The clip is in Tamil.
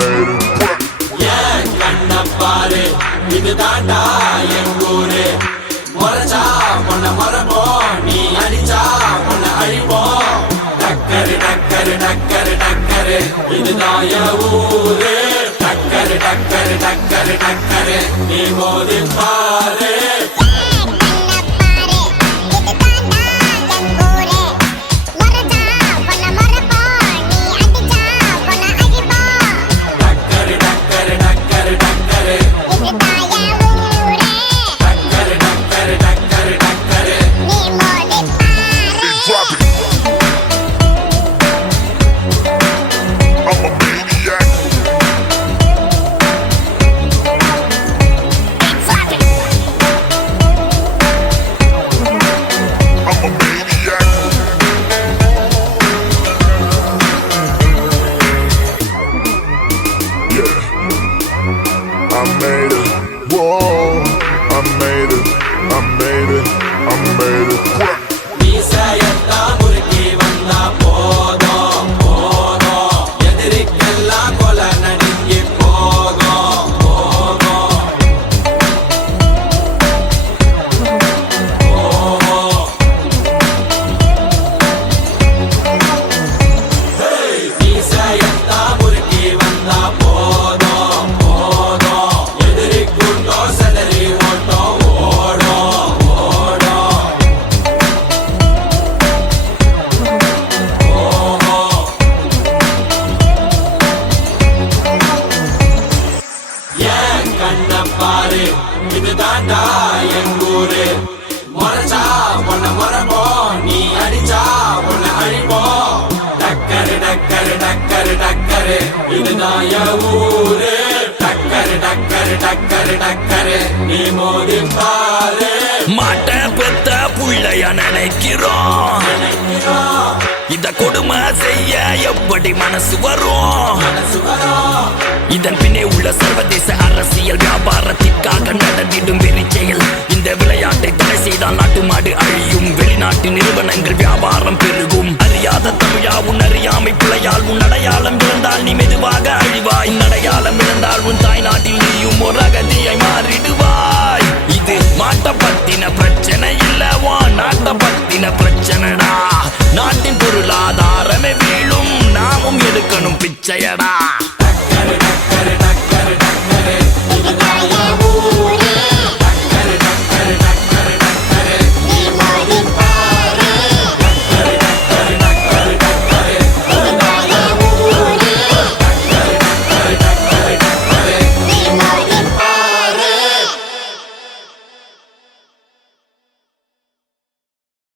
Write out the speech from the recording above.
made it. Yeah, கண்ணப்பாரு இது தாண்டா எங்கூரு மொரச்சா பொண்ண மரபோம் நீ அடிச்சா பொண்ண அழிப்போம் டக்கரு டக்கரு டக்கரு டக்கரு இதுதான் என் ஊரு டக்கரு டக்கரு டக்கரு டக்கரு நீ மோதி பாரு I made it, whoa, I made it, I made it, I made it. மீசையத்தா முறுக்கி வந்தா போதும் போதும் எதிரிக்கெல்லாம் கொலை நடுங்கி போகும் போகும் மீசையத்தா முறுக்கி வந்தா போதும் கண்ணப்பாரு இது தாண்டா எங்கூரு மொரச்சா பொண்ண மரபோம் நீ அடிச்சா பொண்ண அழிப்போம் டக்கரு டக்கரு டக்கரு டக்கரு இதுதான் என் ஊரு டக்கரு டக்கரு டக்கரு டக்கரு நீ மோதி பாரு மாட்ட பெத்த புள்ளைய நினைக்கிறோம் இத கொடுமை செய்ய எப்படி மனசு வரும் இதன் பின்னே உள்ள சர்வதேச அரசியல் வியாபாரத்திற்காக நடந்திடும் வெறி செயல் இந்த விளையாட்டை தடை செய்தால் நாட்டு மாடு அழியும் வெளிநாட்டு நிறுவனங்கள் வியாபாரம் பெருகும் அறியாத தமிழா உன் அறியாமை பிள்ளையால் உன் அடையாளம் இழந்தால் நீ மெதுவாக அழிவாய் அடையாளம் இழந்தால் உன் தாய் நாட்டில் நீயும் ஒரு அகதியை மாறிடுவாய் இது மாட்ட பத்தின பிரச்சனை இல்லவா நாட்ட பத்தின பிரச்சனைடா நாட்டின் பொருளாதாரமே வீழும் நாமும் எடுக்கணும் பிச்சையடா டக்கரு டக்கரு